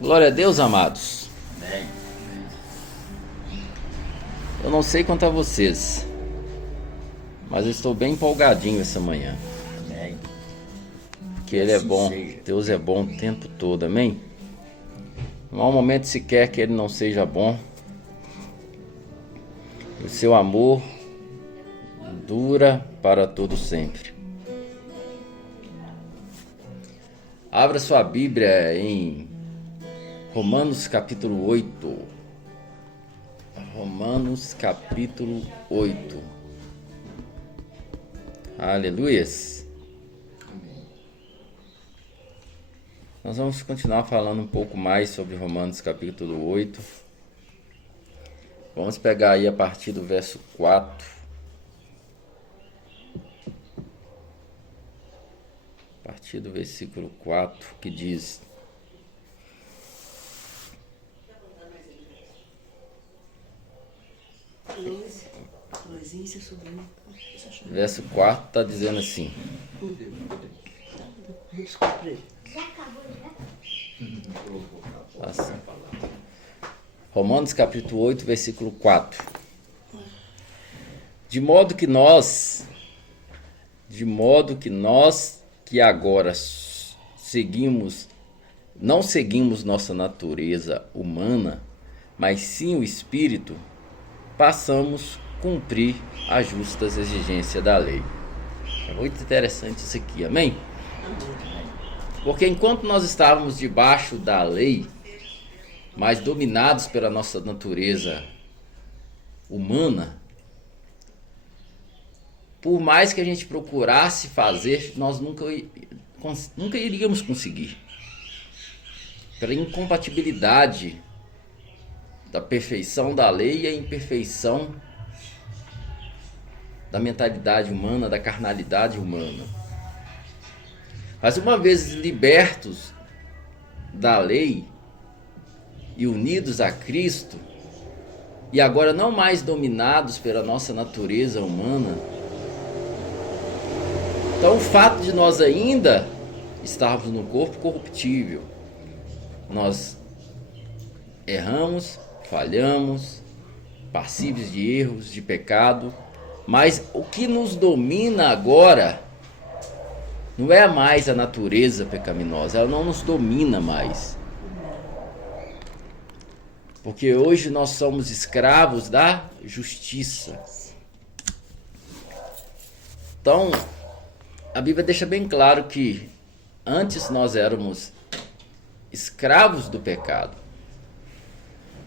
Glória a Deus, amados. Amém. Eu não sei quanto a vocês, mas eu estou bem empolgadinho essa manhã. Amém. Que Ele é Assim bom, seja. Deus é bom o tempo todo, amém? Não há um momento sequer que Ele não seja bom. O seu amor dura para todo sempre. Abra sua Bíblia em Romanos capítulo 8. Romanos capítulo 8. Aleluias. Nós vamos continuar falando um pouco mais sobre Romanos capítulo 8. Vamos pegar aí a partir do verso 4. A partir do versículo 4, que diz: verso 4 está dizendo assim: assim. Romanos capítulo 8, versículo 4. De modo que nós que agora não seguimos nossa natureza humana, mas sim o Espírito, passamos a cumprir as justas exigências da lei. É muito interessante isso aqui, amém? Porque enquanto nós estávamos debaixo da lei, mas dominados pela nossa natureza humana, por mais que a gente procurasse fazer, nós nunca iríamos conseguir. Pela incompatibilidade da perfeição da lei e a imperfeição da mentalidade humana, da carnalidade humana. Mas uma vez libertos da lei e unidos a Cristo, e agora não mais dominados pela nossa natureza humana, então o fato de nós ainda estarmos no corpo corruptível, nós erramos, falhamos, passíveis de erros, de pecado, mas o que nos domina agora não é mais a natureza pecaminosa, ela não nos domina mais. Porque hoje nós somos escravos da justiça. Então, a Bíblia deixa bem claro que antes nós éramos escravos do pecado.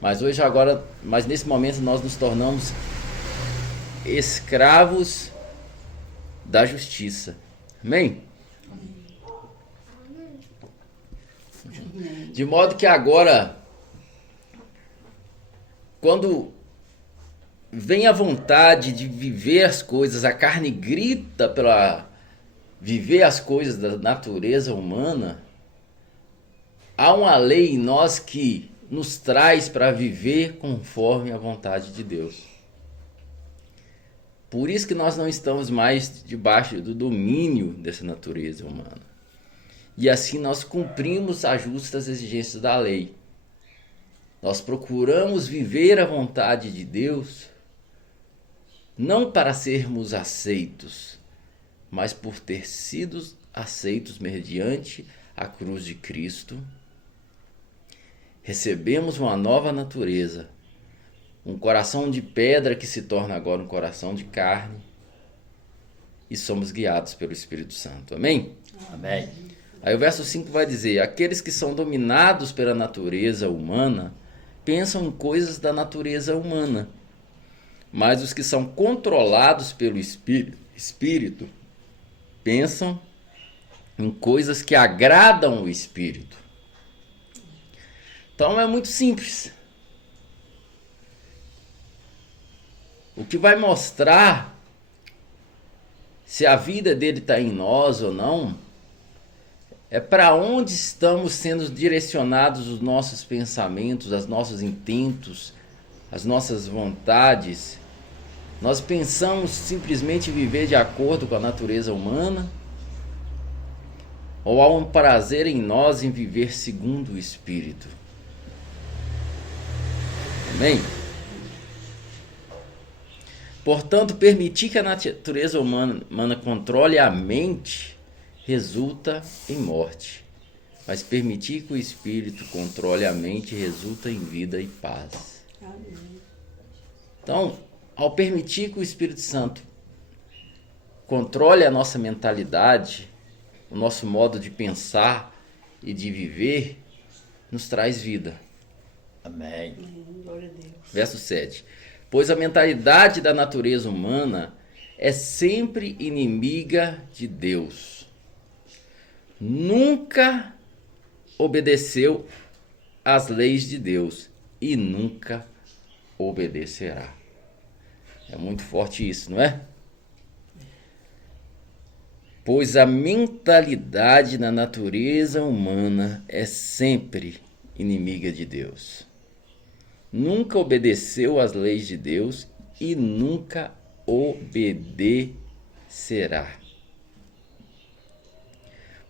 Mas nesse momento nós nos tornamos escravos da justiça. Amém? De modo que agora, quando vem a vontade de viver as coisas, a carne grita para viver as coisas da natureza humana, há uma lei em nós que nos traz para viver conforme a vontade de Deus. Por isso que nós não estamos mais debaixo do domínio dessa natureza humana. E assim nós cumprimos as justas exigências da lei. Nós procuramos viver a vontade de Deus, não para sermos aceitos, mas por ter sido aceitos mediante a cruz de Cristo. Recebemos uma nova natureza, um coração de pedra que se torna agora um coração de carne, e somos guiados pelo Espírito Santo. Amém? Amém. Aí o verso 5 vai dizer: aqueles que são dominados pela natureza humana pensam em coisas da natureza humana, mas os que são controlados pelo Espírito pensam em coisas que agradam o Espírito. Então é muito simples. O que vai mostrar se a vida dele está em nós ou não é para onde estamos sendo direcionados os nossos pensamentos, os nossos intentos, as nossas vontades. Nós pensamos simplesmente viver de acordo com a natureza humana? Ou há um prazer em nós em viver segundo o Espírito? Amém? Portanto, permitir que a natureza humana controle a mente resulta em morte. Mas permitir que o Espírito controle a mente resulta em vida e paz. Amém. Então, ao permitir que o Espírito Santo controle a nossa mentalidade, o nosso modo de pensar e de viver, nos traz vida. Amém. Glória a Deus. Verso 7. Pois a mentalidade da natureza humana é sempre inimiga de Deus. Nunca obedeceu às leis de Deus e nunca obedecerá. É muito forte isso, não é? Pois a mentalidade da natureza humana é sempre inimiga de Deus. Nunca obedeceu às leis de Deus e nunca obedecerá.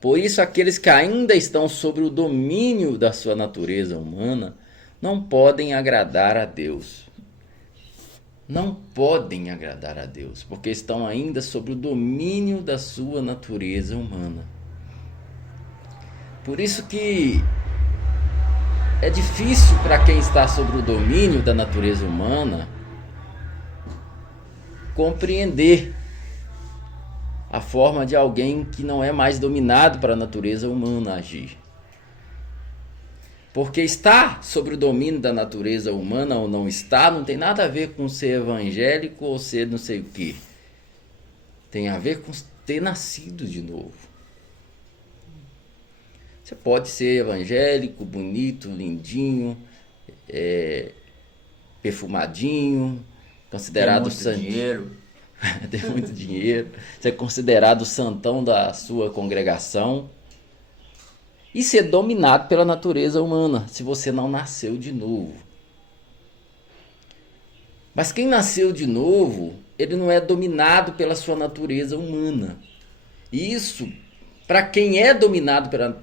Por isso, aqueles que ainda estão sob o domínio da sua natureza humana não podem agradar a Deus. Não podem agradar a Deus, porque estão ainda sob o domínio da sua natureza humana. Por isso que é difícil para quem está sob o domínio da natureza humana compreender a forma de alguém que não é mais dominado pela natureza humana agir. Porque estar sob o domínio da natureza humana ou não estar não tem nada a ver com ser evangélico ou ser não sei o quê. Tem a ver com ter nascido de novo. Você pode ser evangélico, bonito, lindinho, perfumadinho, considerado dinheiro. Tem muito dinheiro. Você é considerado santão da sua congregação. E ser dominado pela natureza humana, se você não nasceu de novo. Mas quem nasceu de novo, ele não é dominado pela sua natureza humana. E isso, para quem é dominado pela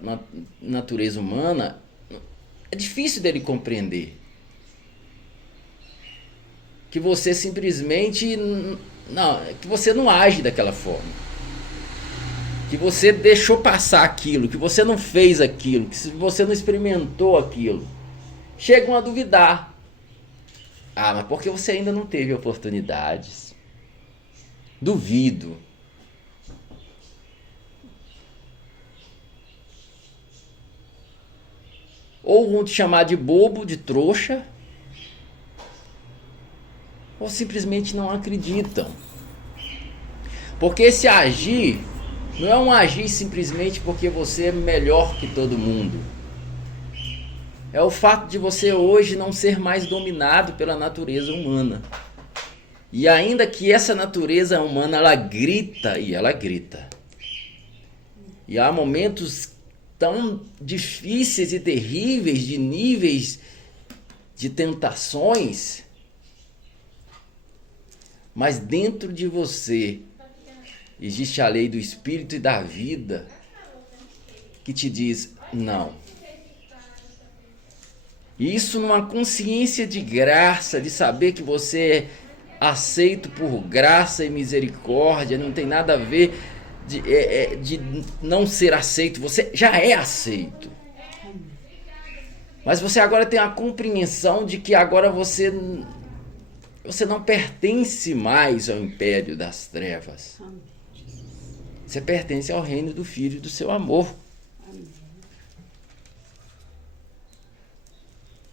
natureza humana, é difícil dele compreender. Que você simplesmente que você não age daquela forma. Que você deixou passar aquilo, que você não fez aquilo, que você não experimentou aquilo. Chegam a duvidar. Ah, mas porque você ainda não teve oportunidades. Duvido. Ou vão te chamar de bobo, de trouxa, ou simplesmente não acreditam. Porque esse agir não é um agir simplesmente porque você é melhor que todo mundo. É o fato de você hoje não ser mais dominado pela natureza humana. E ainda que essa natureza humana, ela grita e ela grita. E há momentos tão difíceis e terríveis de níveis de tentações. Mas dentro de você existe a lei do Espírito e da vida que te diz não. E isso numa consciência de graça, de saber que você é aceito por graça e misericórdia, não tem nada a ver de não ser aceito, você já é aceito. Mas você agora tem a compreensão de que agora você não pertence mais ao império das trevas. Você pertence ao reino do Filho do seu amor.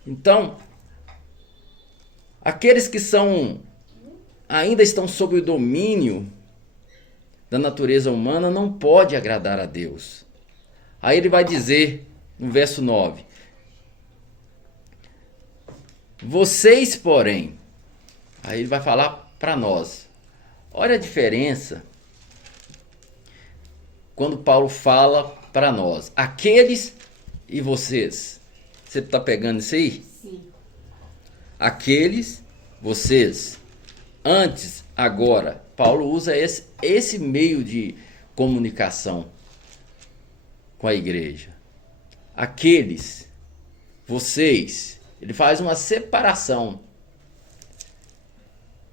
Então, aqueles que ainda estão sob o domínio da natureza humana não pode agradar a Deus. Aí ele vai dizer no verso 9: vocês, porém, aí ele vai falar para nós. Olha a diferença quando Paulo fala para nós, aqueles e vocês. Você está pegando isso aí? Sim. Aqueles, vocês. Antes, agora. Paulo usa esse meio de comunicação com a igreja. Aqueles, vocês. Ele faz uma separação.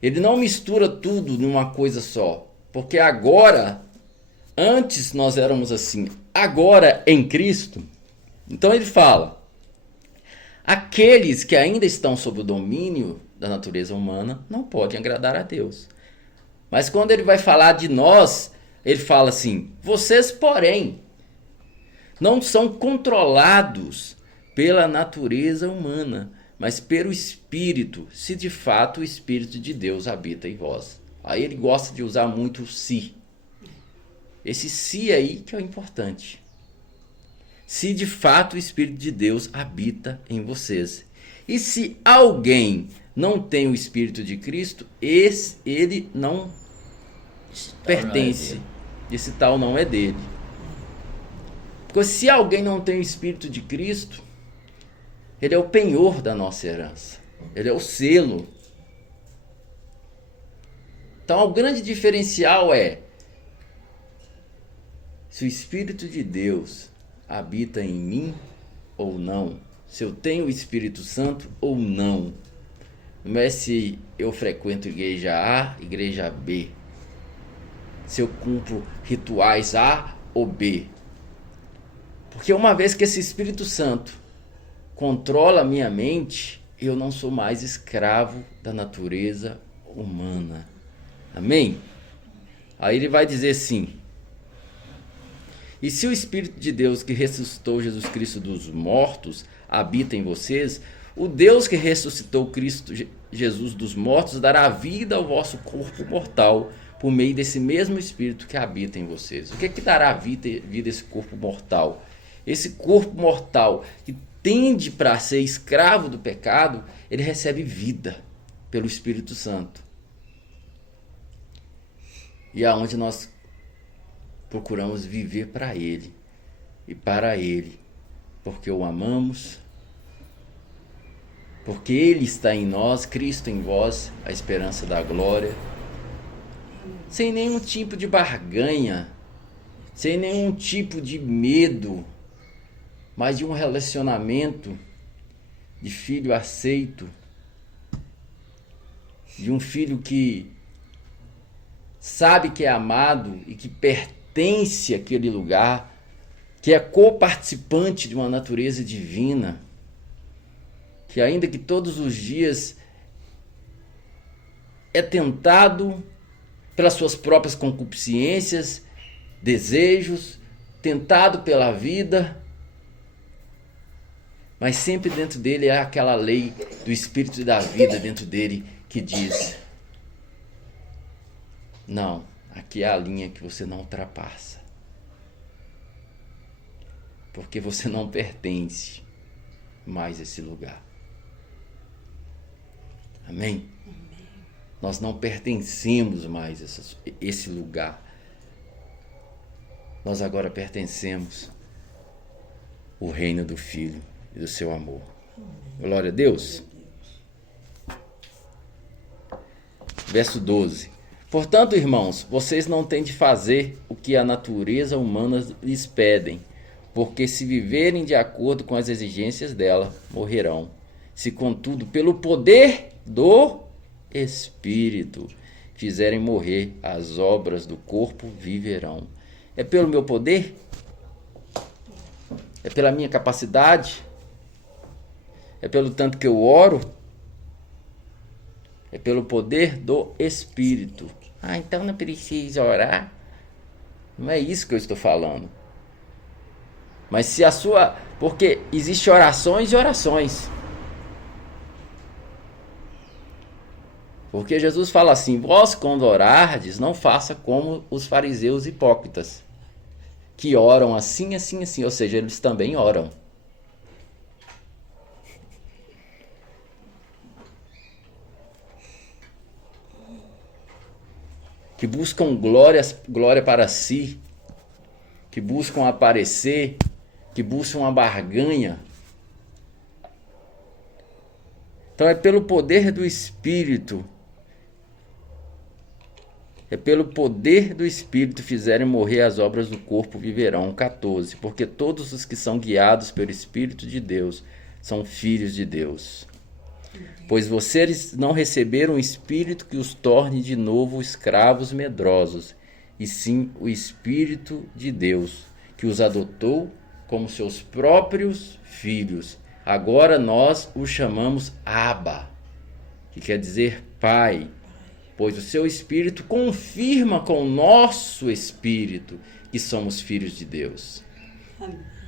Ele não mistura tudo numa coisa só. Porque agora, antes nós éramos assim, agora em Cristo. Então ele fala, aqueles que ainda estão sob o domínio da natureza humana não podem agradar a Deus. Mas quando ele vai falar de nós, ele fala assim, vocês, porém, não são controlados pela natureza humana, mas pelo Espírito, se de fato o Espírito de Deus habita em vós. Aí ele gosta de usar muito o se. Esse se aí que é o importante. Se de fato o Espírito de Deus habita em vocês. E se alguém não tem o Espírito de Cristo, ele não pertence. Esse tal não é dele. Porque se alguém não tem o Espírito de Cristo, ele é o penhor da nossa herança. Ele é o selo. Então o grande diferencial é se o Espírito de Deus habita em mim ou não. Se eu tenho o Espírito Santo ou não. Não é se eu frequento igreja A, igreja B. Se eu cumpro rituais A ou B. Porque uma vez que esse Espírito Santo controla a minha mente, eu não sou mais escravo da natureza humana. Amém? Aí ele vai dizer assim, e se o Espírito de Deus que ressuscitou Jesus Cristo dos mortos habita em vocês, o Deus que ressuscitou Cristo Jesus dos mortos dará vida ao vosso corpo mortal por meio desse mesmo Espírito que habita em vocês. O que é que dará vida a esse corpo mortal? Esse corpo mortal que tende para ser escravo do pecado, ele recebe vida pelo Espírito Santo. E aonde nós procuramos viver para ele e para ele, porque o amamos, porque ele está em nós, Cristo em vós, a esperança da glória, sem nenhum tipo de barganha, sem nenhum tipo de medo, mas de um relacionamento de filho aceito, de um filho que sabe que é amado e que pertence àquele lugar, que é coparticipante de uma natureza divina, que ainda que todos os dias é tentado pelas suas próprias concupiscências, desejos, tentado pela vida, mas sempre dentro dele é aquela lei do Espírito da vida dentro dele que diz, não, aqui é a linha que você não ultrapassa. Porque você não pertence mais a esse lugar. Amém? Nós não pertencemos mais a esse lugar. Nós agora pertencemos ao reino do Filho e do seu amor. Glória a Deus. Verso 12. Portanto, irmãos, vocês não têm de fazer o que a natureza humana lhes pedem, porque se viverem de acordo com as exigências dela, morrerão. Se, contudo, pelo poder do Espírito fizerem morrer as obras do corpo, viverão. É pelo meu poder? É pela minha capacidade? É pelo tanto que eu oro? É pelo poder do Espírito. Ah, então não precisa orar? Não é isso que eu estou falando. Mas se a sua... Porque existem orações e orações. Porque Jesus fala assim, vós quando orardes, não faça como os fariseus hipócritas, que oram assim, assim, assim, ou seja, eles também oram. Que buscam glória para si, que buscam aparecer, que buscam a barganha. Então é pelo poder do Espírito, pelo poder do Espírito fizerem morrer as obras do corpo, viverão. 14. Porque todos os que são guiados pelo Espírito de Deus são filhos de Deus. Pois vocês não receberam o Espírito que os torne de novo escravos medrosos, e sim o Espírito de Deus, que os adotou como seus próprios filhos. Agora nós os chamamos Abba, que quer dizer Pai, pois o seu Espírito confirma com o nosso Espírito que somos filhos de Deus.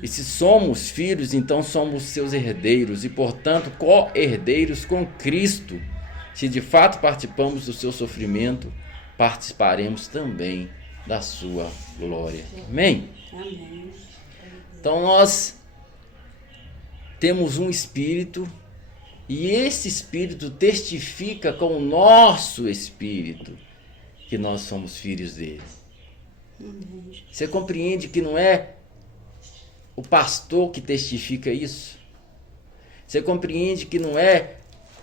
E se somos filhos, então somos seus herdeiros e, portanto, co-herdeiros com Cristo. Se de fato participamos do seu sofrimento, participaremos também da sua glória. Amém? Amém. Então nós temos um Espírito e esse Espírito testifica com o nosso Espírito que nós somos filhos dele. Você compreende que não é o pastor que testifica isso? Você compreende que não é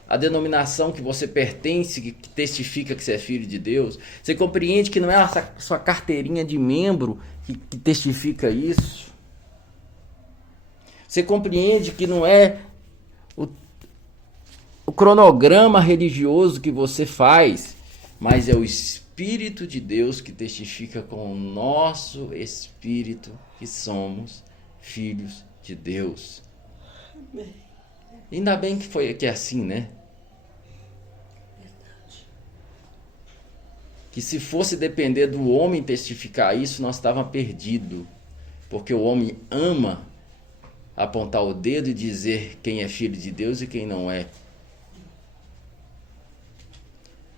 a denominação que você pertence que testifica que você é filho de Deus? Você compreende que não é a sua carteirinha de membro que testifica isso? Você compreende que não é o cronograma religioso que você faz, mas é o Espírito de Deus que testifica com o nosso Espírito que somos filhos de Deus. Amém. Ainda bem que é assim, né? Verdade. Que se fosse depender do homem testificar isso, nós estávamos perdidos. Porque o homem ama apontar o dedo e dizer quem é filho de Deus e quem não é.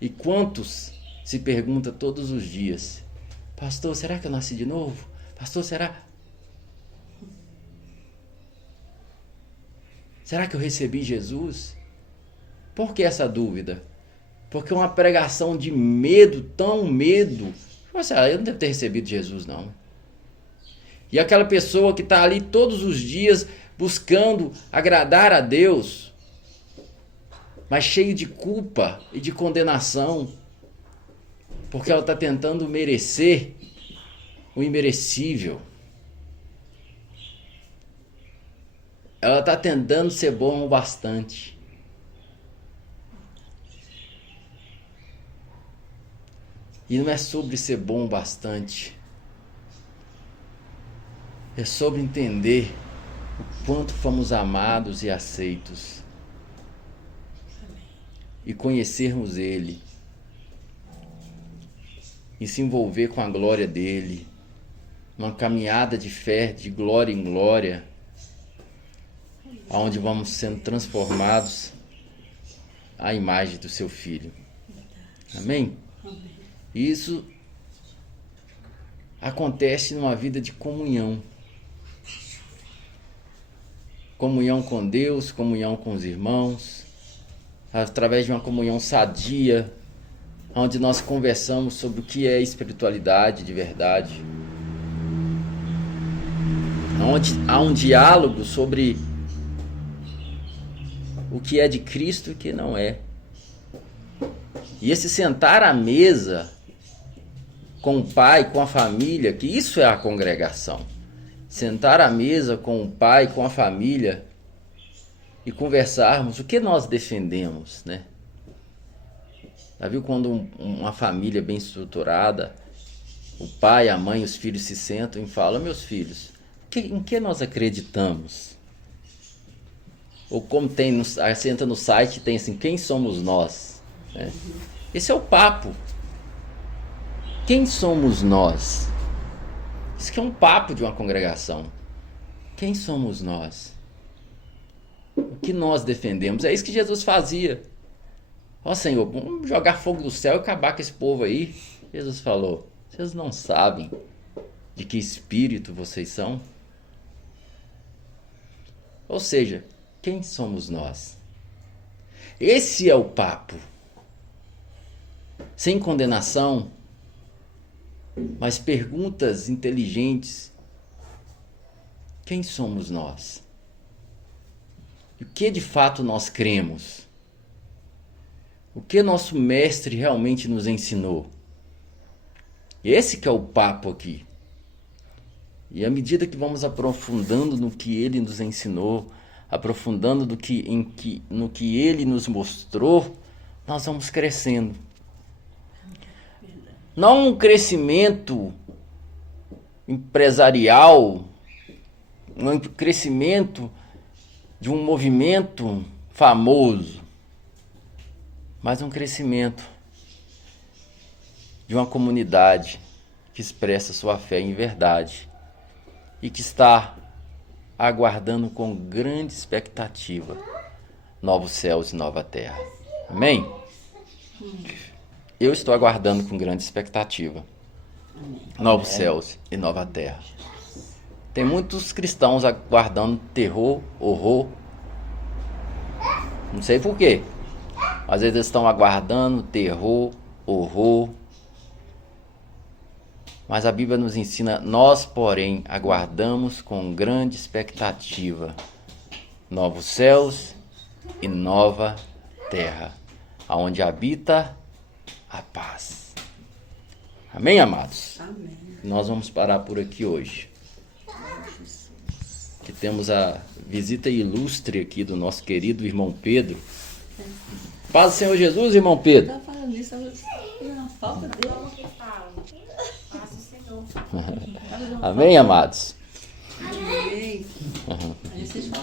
E quantos se perguntam todos os dias: pastor, será que eu nasci de novo? Pastor, será que eu recebi Jesus? Por que essa dúvida? Porque uma pregação de medo, tão medo. Eu não devo ter recebido Jesus, não. E aquela pessoa que está ali todos os dias buscando agradar a Deus, mas cheio de culpa e de condenação, porque ela está tentando merecer o imerecível. Ela está tentando ser bom o bastante. E não é sobre ser bom o bastante. É sobre entender o quanto fomos amados e aceitos. E conhecermos Ele. E se envolver com a glória dEle. Uma caminhada de fé, de glória em glória, onde vamos sendo transformados à imagem do seu Filho. Amém? Amém. Isso acontece numa vida de comunhão. Comunhão com Deus, comunhão com os irmãos, através de uma comunhão sadia, onde nós conversamos sobre o que é espiritualidade de verdade. Onde há um diálogo sobre o que é de Cristo e o que não é. E esse sentar à mesa com o Pai, com a família, que isso é a congregação. Sentar à mesa com o Pai, com a família e conversarmos o que nós defendemos, né? Já viu quando uma família bem estruturada, o pai, a mãe, os filhos se sentam e falam: meus filhos, em que nós acreditamos? Ou como tem, você entra no site, tem assim, quem somos nós? Né? Esse é o papo. Quem somos nós? Isso que é um papo de uma congregação. Quem somos nós? O que nós defendemos? É isso que Jesus fazia. Ó Senhor, vamos jogar fogo do céu e acabar com esse povo aí. Jesus falou: vocês não sabem de que espírito vocês são? Ou seja, quem somos nós? Esse é o papo. Sem condenação, mas perguntas inteligentes. Quem somos nós? E o que de fato nós cremos? O que nosso mestre realmente nos ensinou? Esse que é o papo aqui. E à medida que vamos aprofundando no que ele nos ensinou, aprofundando no que Ele nos mostrou, nós vamos crescendo. Não um crescimento empresarial, um crescimento de um movimento famoso, mas um crescimento de uma comunidade que expressa sua fé em verdade e que está aguardando com grande expectativa novos céus e nova terra. Amém? Eu estou aguardando com grande expectativa novos céus e nova terra. Tem muitos cristãos aguardando terror, horror. Não sei por quê. Às vezes eles estão aguardando terror, horror. Mas a Bíblia nos ensina, nós, porém, aguardamos com grande expectativa novos céus e nova terra, aonde habita a paz. Amém, amados? Amém. Nós vamos parar por aqui hoje. Que temos a visita ilustre aqui do nosso querido irmão Pedro. Paz do Senhor Jesus, irmão Pedro. Tá falando isso, uma falta dele. Amém, amados? Amém. Aí vocês falam